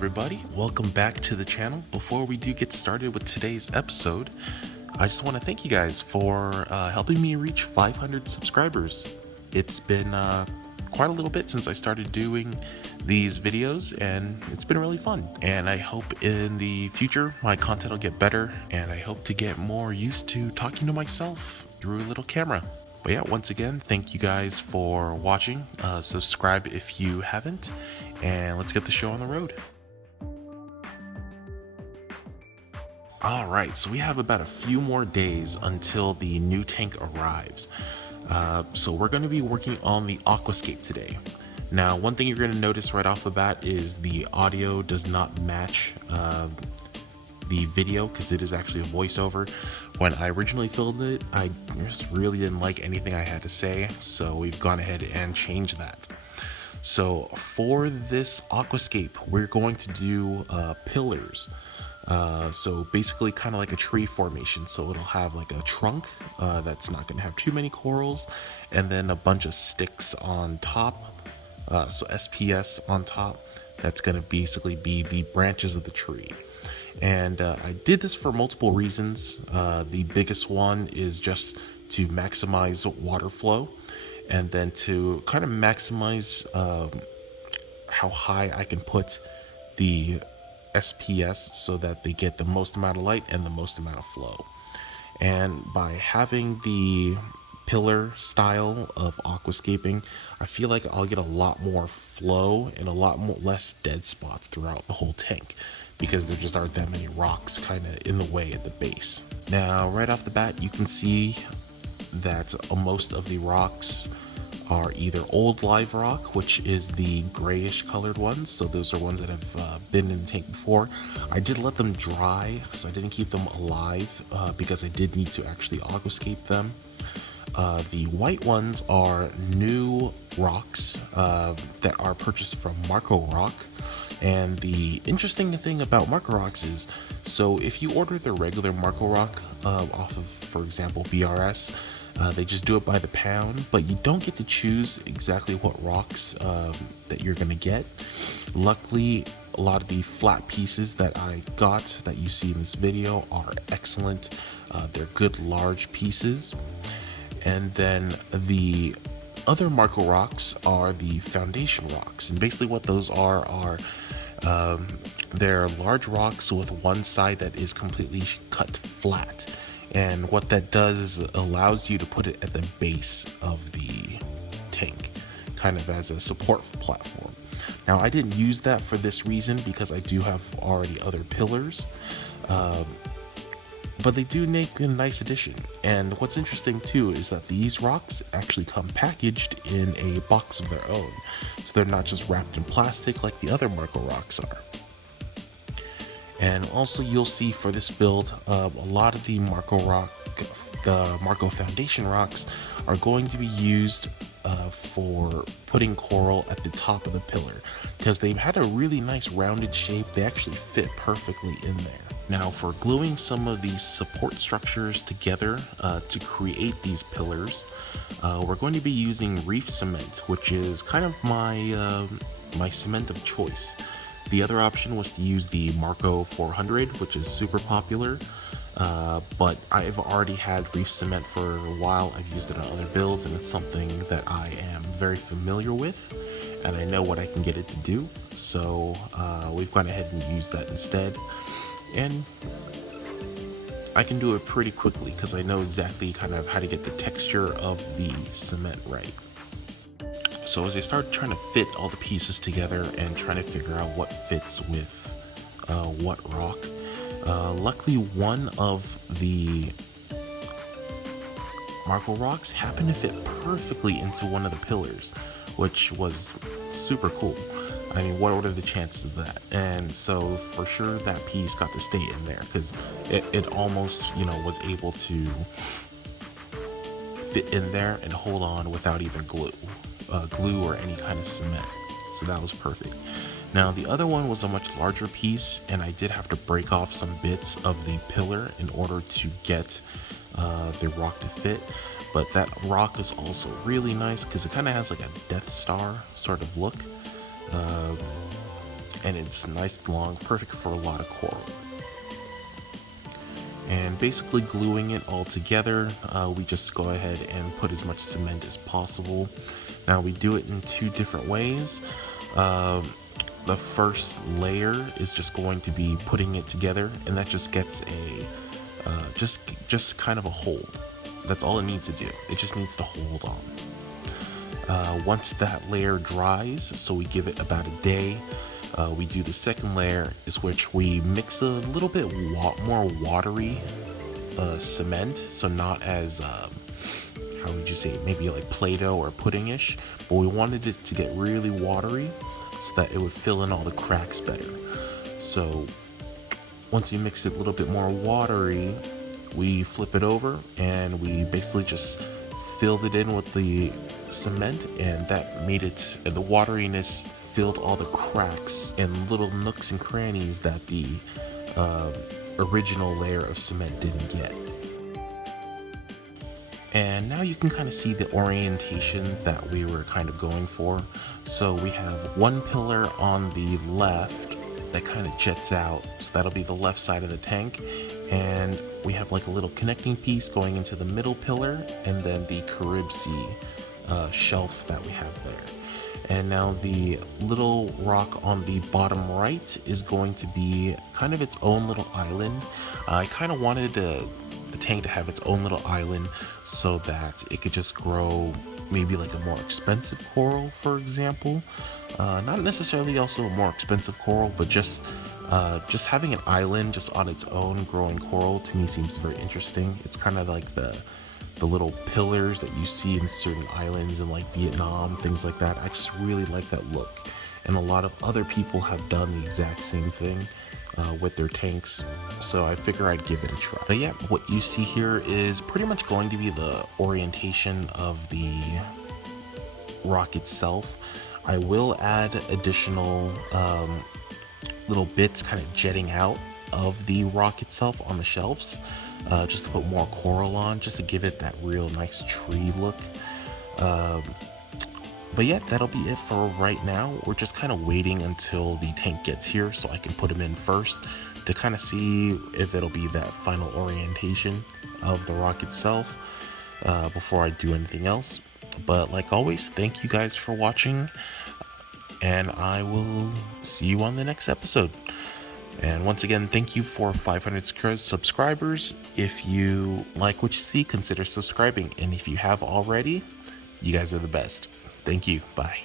everybody, welcome back to the channel. Before we do get started with today's episode, I just want to thank you guys for helping me reach 500 subscribers. It's been quite a little bit since I started doing these videos, and it's been really fun. And I hope in the future my content will get better, and I hope to get more used to talking to myself through a little camera. But yeah, once again, thank you guys for watching. Subscribe if you haven't, and let's get the show on the road. Alright, so we have about a few more days until the new tank arrives. So we're going to be working on the Aquascape today. Now, one thing you're going to notice right off the bat is the audio does not match the video, because it is actually a voiceover. When I originally filmed it, I just really didn't like anything I had to say, so we've gone ahead and changed that. So for this Aquascape, we're going to do pillars. So basically kind of like a tree formation. So it'll have like a trunk that's not going to have too many corals, and then a bunch of sticks on top. So SPS on top. That's going to basically be the branches of the tree. And I did this for multiple reasons. The biggest one is just to maximize water flow, and then to kind of maximize how high I can put the SPS so that they get the most amount of light and the most amount of flow. And by having the pillar style of aquascaping, I feel like I'll get a lot more flow and a lot less dead spots throughout the whole tank, because there just aren't that many rocks kind of in the way at the base. Now, right off the bat, you can see that most of the rocks are either old live rock, which is the grayish colored ones. So those are ones that have been in the tank before. I did let them dry, so I didn't keep them alive because I did need to actually aquascape them. The white ones are new rocks that are purchased from Marco Rock. And the interesting thing about Marco Rocks is, so if you order the regular Marco Rock off of, for example, BRS, they just do it by the pound, but you don't get to choose exactly what rocks that you're gonna get. Luckily, a lot of the flat pieces that I got that you see in this video are excellent. They're good large pieces. And then the other Marco Rocks are the foundation rocks, and basically what those are they're large rocks with one side that is completely cut flat. And what that does is it allows you to put it at the base of the tank, kind of as a support platform. Now, I didn't use that for this reason because I do have already other pillars, but they do make a nice addition. And what's interesting too is that these rocks actually come packaged in a box of their own, so they're not just wrapped in plastic like the other Marco Rocks are. And also, you'll see for this build, a lot of the Marco Foundation rocks are going to be used for putting coral at the top of the pillar, because they've had a really nice rounded shape. They actually fit perfectly in there. Now, for gluing some of these support structures together to create these pillars, we're going to be using Reef cement, which is kind of my cement of choice. The other option was to use the Marco 400, which is super popular, but I've already had Reef cement for a while. I've used it on other builds, and it's something that I am very familiar with, and I know what I can get it to do. So we've gone ahead and used that instead, and I can do it pretty quickly because I know exactly kind of how to get the texture of the cement right. So as I start trying to fit all the pieces together and trying to figure out what fits with what rock, luckily one of the Marco Rocks happened to fit perfectly into one of the pillars, which was super cool. I mean, what are the chances of that? And so for sure that piece got to stay in there, because it almost, was able to fit in there and hold on without even glue or any kind of cement. So that was perfect. Now, the other one was a much larger piece, and I did have to break off some bits of the pillar in order to get the rock to fit. But that rock is also really nice because it kind of has like a Death Star sort of look. and it's nice and long, perfect for a lot of coral. And basically gluing it all together, we just go ahead and put as much cement as possible. Now we do it in two different ways. The first layer is just going to be putting it together, and that just gets a just kind of a hold. That's all it needs to do. It just needs to hold on. Once that layer dries, so we give it about a day, we do the second layer, is which we mix a little bit more watery cement, so not as how would you say it, maybe like Play-Doh or pudding-ish, but we wanted it to get really watery so that it would fill in all the cracks better. So once you mix it a little bit more watery, we flip it over and we basically just filled it in with the cement, and that made it, and the wateriness filled all the cracks and little nooks and crannies that the original layer of cement didn't get. And now you can kind of see the orientation that we were kind of going for. So we have one pillar on the left that kind of jets out, so that'll be the left side of the tank, and we have like a little connecting piece going into the middle pillar, and then the Carib Sea shelf that we have there. And now the little rock on the bottom right is going to be kind of its own little island. I kind of wanted the tank to have its own little island so that it could just grow maybe like a more expensive coral, for example. Not necessarily also a more expensive coral, but just having an island just on its own growing coral to me seems very interesting. It's kind of like the little pillars that you see in certain islands in like Vietnam, things like that. I just really like that look, and a lot of other people have done the exact same thing with their tanks, so I figure I'd give it a try. But yeah, what you see here is pretty much going to be the orientation of the rock itself. I will add additional little bits kind of jetting out of the rock itself on the shelves, just to put more coral on, just to give it that real nice tree look. But yeah, that'll be it for right now. We're just kind of waiting until the tank gets here so I can put them in first to kind of see if it'll be that final orientation of the rock itself before I do anything else. But like always, thank you guys for watching, and I will see you on the next episode. And once again, thank you for 500 subscribers. If you like what you see, consider subscribing. And if you have already, you guys are the best. Thank you. Bye.